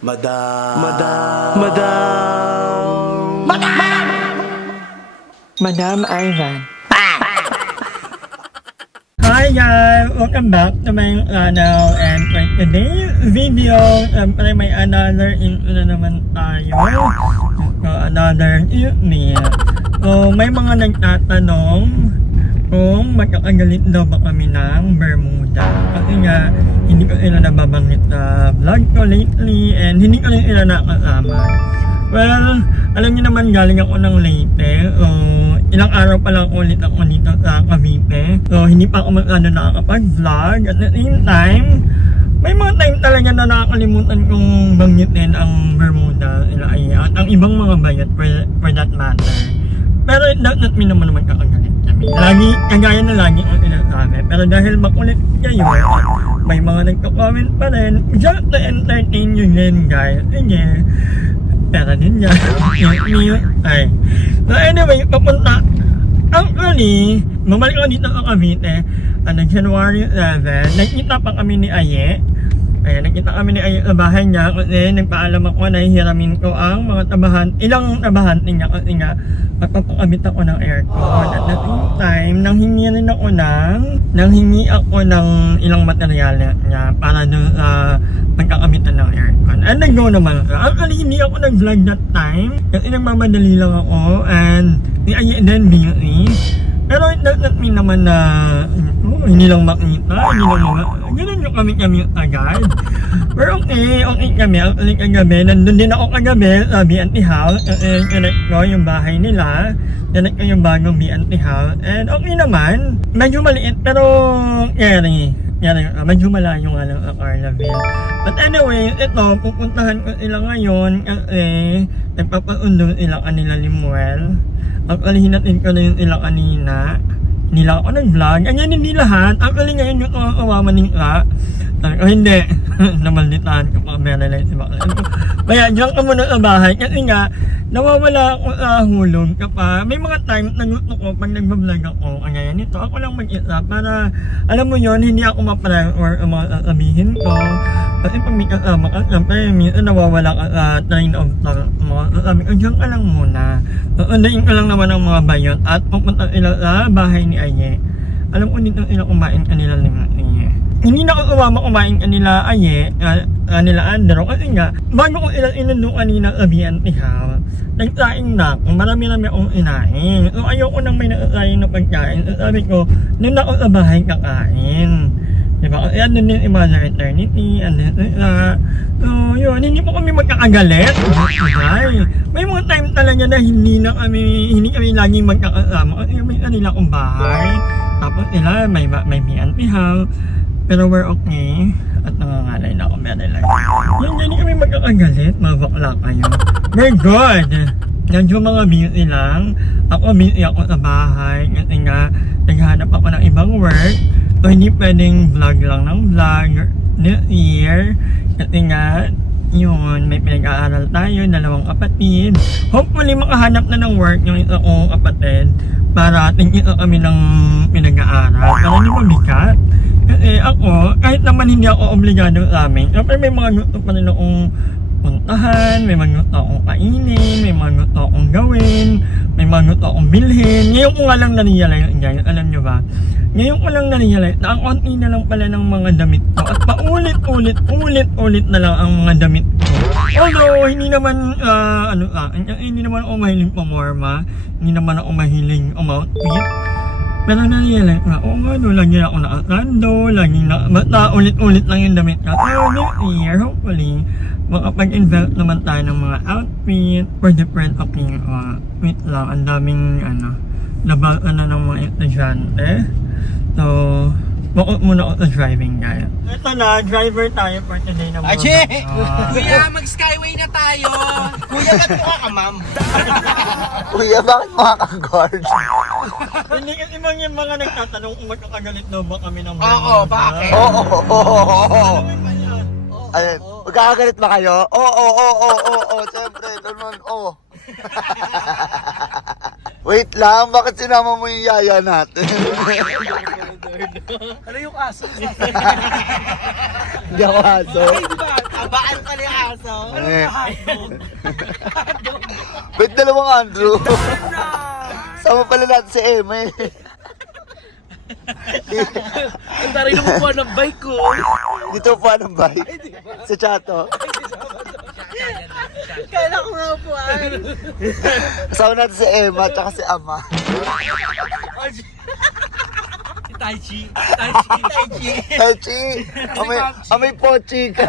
Madam Ivan. Hi guys! Welcome back to my channel, and for today's video, may another intro na naman tayo. Another email. So, may mga nagtatanong kung magkakagalit daw ba kami ng Bermuda. Kasi nga, hindi ko sila nababanggit sa vlog ko lately, and hindi ko rin sila nakasama. Well, alam niyo naman, galing ako ng Leyte. So, ilang araw pa lang ulit ako dito sa Cavite. So, hindi pa ako nakakapag-vlog. At the same time, may mga time talaga na nakakalimutan kong banggitin ang Bermuda, at ang ibang mga bayat for that matter. Pero it does not mean naman kakagalit kami. Kagaya na lagi ang sinasabi. Pero dahil makulit kayo, may mga nagko-comment pa rin. Just to entertain you din, guys. Sige. Pera din yan. Ay. So anyway, papunta. Actually, mamalik ako dito sa Cavite. January 11, nagkita pa kami ni Aye. Ayan, nagkita kami ni Aye sa bahay niya. Kasi nagpaalam ako na hihiramin ko ang mga ilang tabahan niya. Kasi nga, magpapakabit ako ng aircon. At the same time, nanghingi ako ng ilang material niya para doon sa pagkakabitan ng aircon. And nag-go naman ako. Actually, hindi ako nag-vlog that time. Kasi nagmamadali lang ako. And ni Aye din busy. Pero it does not mean naman na hindi lang makita, ganun yung kami agad. Pero okay kami. Actually kagabi, nandun din ako kagabi sa B&T House. Connect ko yung bahay nila. Connect ko yung bagong B&T House. And okay naman, medyo maliit pero medyo malayo nga lang sa Carlaville. But anyway, ito, pupuntahan ko sila ngayon kasi nagpapaundo sila kanila Limuel. Actually, hinatid ko na yung sila kanina. Hindi lang ako nag-vlog. Ganyan, hindi lahat. Actually, ngayon yung kawamaning ka. Hindi. Namalditahan ko pa. Meron lang si Bakla. Kaya, diyan ka muna sa bahay. Kasi nga, nawawala ako sa hulog. Kapag may mga time na gusto ko pag nag-vlog ako. Kaya nito, ako lang mag-isa. Para, alam mo yon, hindi ako ma-pressure o mga sasabihin ko. Kasi pag may kasama ka, siyempre, minsan nawawala ka sa train of thought mo. Sabi ko, diyan ka lang muna. Undayin ko lang naman ang mga bayon at pupunta sila sa bahay ni Aye. Alam ko dito sila kumain kanila ni Aye. Hindi na ako kumain kanila Aye, kanila Andrew. Kasi nga, bago ko sila inundo kanina sa B&T House, nagsaing na ako, marami-rami akong inahin. So ayoko nang may nasasayin na pagkain. So sabi ko, nung ako sa bahay kakain. Diba? Kasi andun din yung Mother Eternity, andun so yun, hindi po kami magkakagalit. Okay. May mga time talaga na hindi kami laging magkakasama. Kasi may kanila akong bahay. Tapos sila, may B&T House. Pero we're okay. At nangangalay na ako, meron lang. Yan, hindi kami magkakagalit. Mabakla kayo. We're good. Medyo mga busy lang. Ako busy ako sa bahay. Kasi nga, naghanap ako ng ibang work. So, hindi pwedeng vlog lang ng vlog this year. Kasi nga, yun, may pinag-aaral tayo, 2 kapatid. Hopefully, makahanap na ng work yung isa kong kapatid para tingin kami ng pinag-aaral. Para hindi mabigat. Kasi ako, kahit naman hindi ako obligado sa amin, pero may mga gusto pa rin akong puntahan, may mga gusto akong kainin, may mga gusto akong gawin, may mga gusto akong bilhin. Ngayon ko nga lang na-realize, guys, alam nyo ba? Ngayon ko lang na-realize na ang konti na lang pala ng mga damit ko at paulit-ulit na lang ang mga damit ko. Although, hindi naman, hindi naman ako mahiling pamorma, hindi naman ako mahiling umoutit. Pero na-realize na, lagi ako nakasando, basta ulit-ulit lang yung damit ko. So, this year, hopefully, makapag-invest naman tayo ng mga outfit for different occasions. Wait lang, ang daming, labas ng mga estudyante. So, bakit muna ako sa driving, guys. Ito na, driver tayo for today na mga Kuya, mag-skyway na tayo! Kuya, ba't mukha ka, ma'am? Kuya, bakit makaka-guard? Hindi kasi yung mga nagtatanong kung magkakagalit daw ba kami ng Oo, bakit? Oo. Ano ba yan? Ayun, magkakagalit ba kayo? Oo. Siyempre, naman, Wait lang, bakit sinama mo yung yaya natin? Ano yung aso? Hindi ako aso. Ay, diba? Abaan pala yung aso. Ano eh? Ba't dalawang Andrew? Sama pala natin si Emma eh. Ang taray na kukuha ng bike ko. Dito pa ng bike. Sa Chato. Kala ko nga upuan. Kasama natin si Emma at saka si Ama. Si Tai Chi. Tai Chi. Tai Chi. Tachi! Amay pochi ka.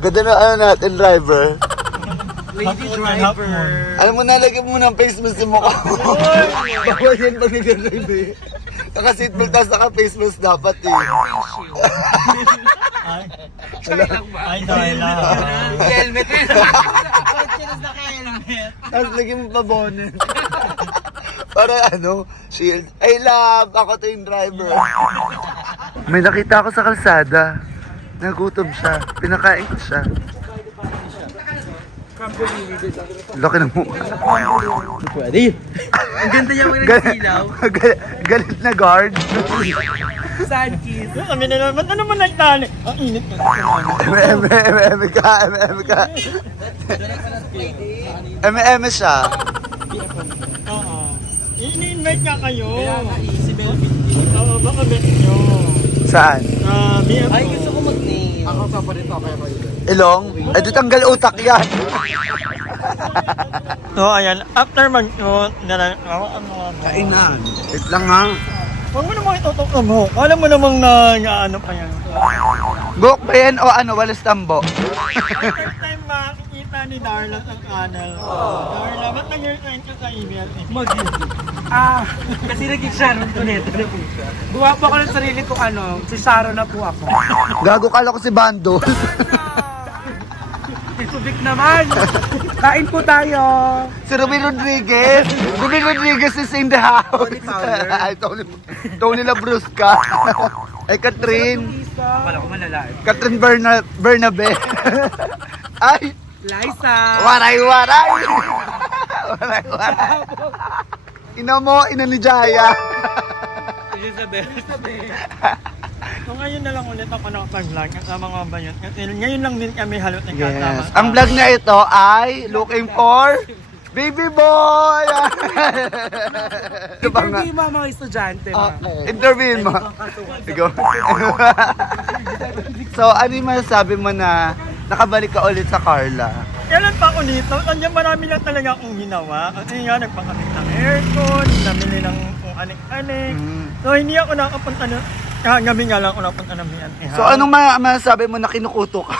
Ganda na ano natin, driver. Lady driver. Alam mo, nalagyan mo ng face mask yung mukha mo. Bawal yan pag nag-drive eh. Naka-seatbelt tapos naka-face mask dapat eh. Ay, dahil lang. Helmet. Kotse na naka-helmet. Tapos lagyan mo pa bonnet. Para ano, shield. Ay love, ako to yung driver. May nakita ako sa kalsada. Nagutom siya. Pinakain ko siya. Laki ng mukha. Pwede. Ang ganda niya mag nagsilaw. Galit na guard. Sun kiss. Kami na naman, ano man nagtali? Ang init na. M ka. siya. Oo. Ini-invite nga kayo. Kaya nga si Melvin. Oo, baka bet nyo. Saan? BFO. Ay, gusto ko mag-name. Ako pa pa rito, kaya kayo. Ilong? Ay, di tanggal utak yan. So, ayan. After mag-shoot, ano. Kainan. Wait lang ha. Huwag mo namang itutok na mo. Alam mo namang ano pa yan. Buhok ba yan o ano, walis tambo? First time makikita ni Darla ang channel. Darla, ba't nag-resign ka sa email? Kasi naging Sharon Doneta na po siya. Buha po ako ng sarili ko si Sharon na po ako. Gago kala ko si Bando. Tubig naman. Kain po tayo. Si Ruby Rodriguez. Ruby Rodriguez is in the house. Tony Fowler. Ay, Tony Labrusca. Ay, Catherine. Akala ko malalain. Catherine Bernabe. Ay, Liza. waray. Waray. Ina mo, ina ni Jaya. Elizabeth. So ngayon na lang ulit ako nakapag-vlog at sa mga bayot. Kasi ngayon lang din kami halot ng Yes. kasama. Ang vlog na ito ay looking for baby boy. Ito ba nga? Interview mo mga estudyante mo. Interviewin mo. Ikaw. So, ano yung masasabi mo na nakabalik ka ulit sa Carla? Kailan pa ako dito? Nandiyan marami lang talaga akong ginawa. Kasi nga nagpakabit ng aircon, namili ng kung anik-anik. So hindi ako nakapunta na, gabi nga lang ako nakapunta ng BNT. So, anong masasabi mo na kinukuto ka?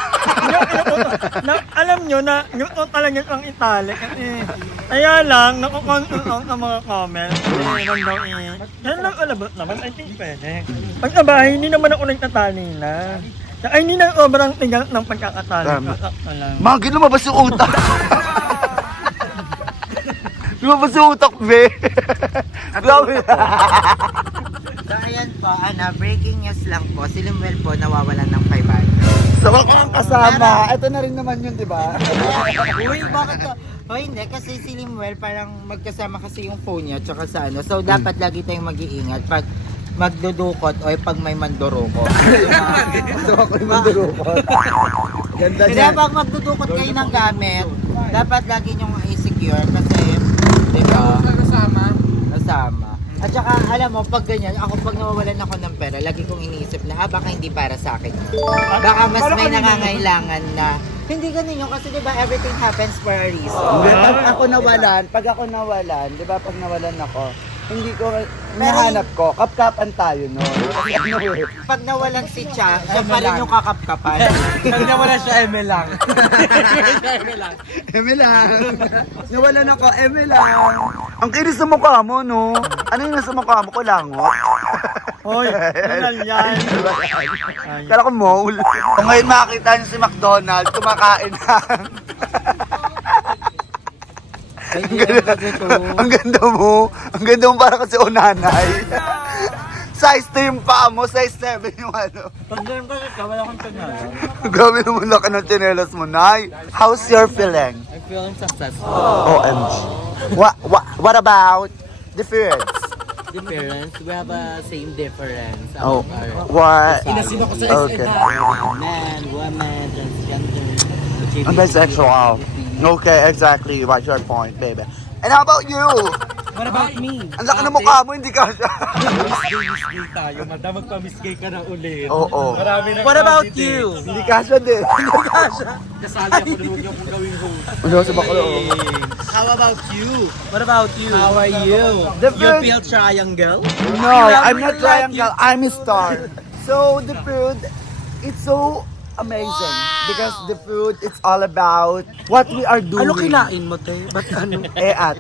Alam nyo na gusto talaga ang itali kasi kaya lang nakukonsul out ng mga comments kasi nang daw yan lang alabot naman, I think pwede. Pag sa bahay, hindi naman ako nagtatali na. Ay, hindi na sobrang tigal ng pagkakatali. Tama. Sakto lang. Magi, lumabas yung utak. Lumabas yung utak, be. Grabe. So ayan po, breaking news lang po, si Limuel po nawawalan ng 500. So, ang kasama. Ito na rin naman yun, di ba? Uy, bakit to? O hindi, kasi si Limuel parang magkasama kasi yung phone niya tsaka sa ano. So dapat lagi tayong mag-iingat pag magdudukot o pag may mandurukot. So, ako yung mandurukot. Ganda Kaya niya. pag magdudukot kayo ng gamit, dapat lagi nyong i-secure kasi, di ba? Kasama. At saka, alam mo, pag ganyan, ako pag nawawalan ako ng pera, lagi kong iniisip na, baka hindi para sa akin. Baka mas may nangangailangan na, hindi ganun yun, kasi diba, everything happens for a reason. Pag ako nawalan, di ba pag nawalan ako, hindi ko, nahanap ko, kapkapan tayo noon. Kasi ano eh, Pag nawalan si Cha, siya pa rin yung kakapkapan. Pag nawala siya, Eme lang. Eme lang. Nawalan ako, eme lang. Ang kinis sa mukha mo, no? Ano yung nasa mukha mo? Kulangot? Hoy, kanal yan. Kala ko mole. Kung ngayon makakita niyo si McDonald, kumakain ng... Ang ganda mo. Ang ganda mo para kasi unanay. Size 2 yung paa mo, size 7 yung ano. Pag-game ko, wala akong tagal. Grabe naman laki ng tsinelas mo, Nay. How's your feeling? I'm feeling successful. OMG. What about the foods? difference. We have a same difference. Oh, About our what? Inasin ako sa Okay. man, woman, transgender, I'm bisexual. Okay, exactly. What's your point, baby? And how about you? What about me? Ang laki ng mukha mo, hindi ka siya. Miss gay tayo. Madam, magpa-miss gay ka na ulit. Oo. Marami na What about you? Hindi ka siya din. Kasali ako na huwag niyo akong gawing host. Ano sa baklo? How about you? What about you? How are you? The You food- feel triangle? No, I'm not triangle. I'm a star. So the food, it's so amazing because the food, it's all about what we are doing. Ano kinain mo, te? Ba't ano? At.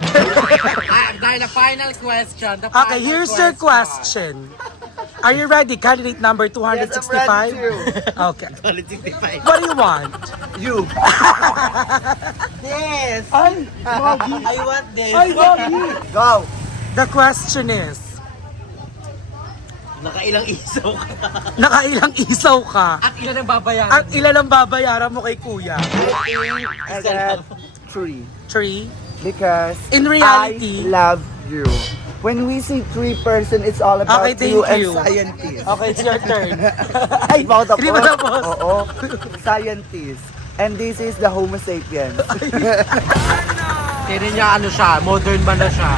Dahil the final question. The Okay, here's your question. Are you ready? Candidate number 265? Okay. What do you want? You. This! Ay, I want this! ay, Bobby! Go. The question is, Nakailang isaw ka. nakailang isaw ka? At ilan ang babayaran? At ilan ang babayaran mo kay kuya? I got 3 3? because In reality- I love you. When we see 3 person, it's all about Okay, thank you and you. scientist. Okay, it's your turn. Ay, bawat ako. Hindi ba tapos? Oo. Scientist. And this is the Homo sapiens. Kaya niya ano siya, modern man na siya.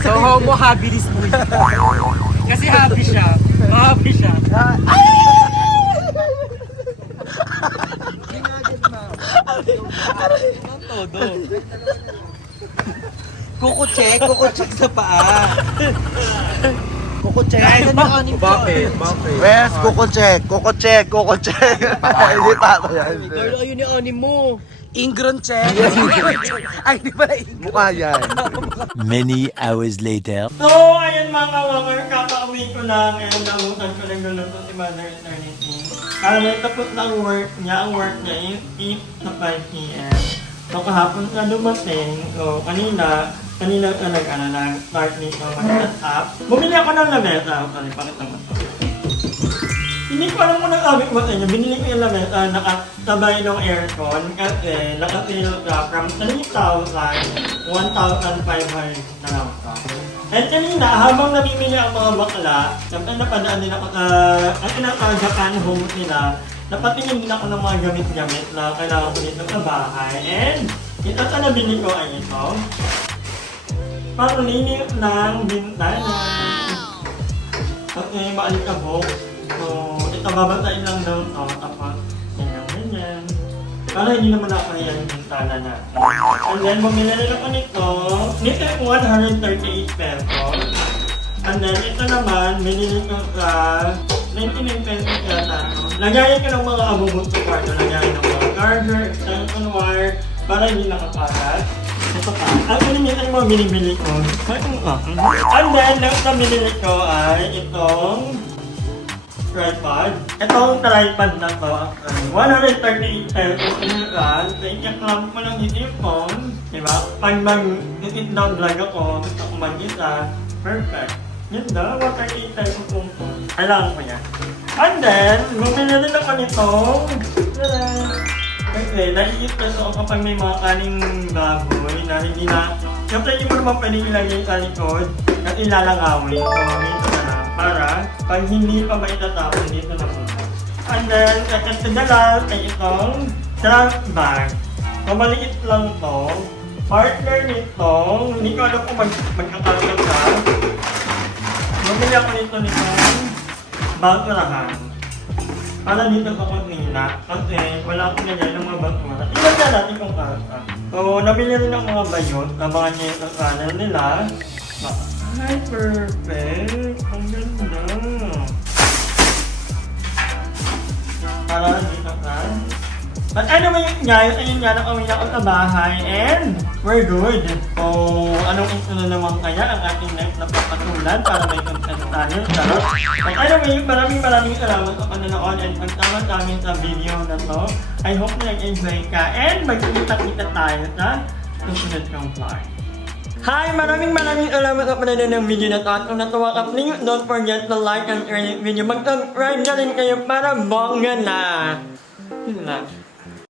So homo habilis po yun. Kasi happy siya. Happy siya. Kukucheck sa paa. Kukucheck. Bakit? Bakit? Where's kukucheck? Kukucheck. Hindi pa ako yan. Girl, ayun ni Ani mo. Ingron check. Ay, di ba ingron? Mukha yan. Many hours later. So, ayan mga kawakar, kakauwi ko lang. Ngayon, namutan ko lang luluto si Mother Eternity. Alam mo, tapos na ang work niya. Ang work niya is 8 to 5 p.m. So, kahapon na dumating. So, kanina nag-start nito mag-set up. Bumili ako ng lamesa. Sorry, pakita mo ito. Hindi ko alam kung nag-abit mo sa inyo. Binili ko yung lamesa, nakasabay ng aircon kasi nakasil ka from 3,000, 1,500 na lang ka. And kanina, habang namimili ang mga bakla, siyempre napadaan din ako sa ang tinatawag Japan home nila, napatingin din ako ng mga gamit-gamit na kailangan ko dito sa bahay. And ito sa nabili ko ay ito. Panglinis ng bintana. Okay, maalikabok. So, ito babatain lang daw ito. Tapos, ganyan. Para hindi naman nakahiya yung bintana na. And then, bumili rin ako nito. Nito yung 138 pesos. And then, ito naman, binili ko sa 99 pesos yata. Lagayan ko ng mga abubot sa kwarto. Lagayan ng mga charger, extension wire, para hindi nakakalat. Ito pa. Ang pinimita yung mga binibili ko. And then, next na binili ko ay itong tripod. Itong tripod na to, 138 pesos in run. So, i-clamp mo lang yung phone. Diba? Pag mag-sit down vlog ako, gusto ko mag-isa, perfect. Yun daw, 138 pesos yung phone. Kailangan ko yan. And then, bumili rin ako nitong kasi nai-stress ako kapag may mga kaning baboy na hindi na... Siyempre, hindi mo naman pwede ilagay sa likod at ilalangawin. So, dito na lang. Para, pag hindi pa maitatapon, dito na muna. And then, second to the last ay itong trash bag. So, maliit lang to. Partner nito, hindi ko alam kung magkakasya ka. Bumili ako nitong basurahan. Para dito sa kusina, kasi wala akong nagay ng mga basura. Tingnan na natin kung kasa. So, nabili rin ng mga bayot, na mga niya sa channel nila. Ay, perfect! Ang ganda! Para dito ka. But anyway, guys, ayun nga, nakawin ako sa bahay and we're good. So, anong ito na naman kaya ang ating next na papatulan para may content tayo. Charot. But anyway, maraming salamat sa panonood and pagsama sa amin sa video na to. I hope na nag-enjoy ka and magkita-kita tayo sa susunod kong vlog. Hi! Maraming salamat sa panonood ng video na to. At kung natuwa ka, please don't forget to like and share this video. Mag-subscribe na rin kayo para bongga na! Yun na.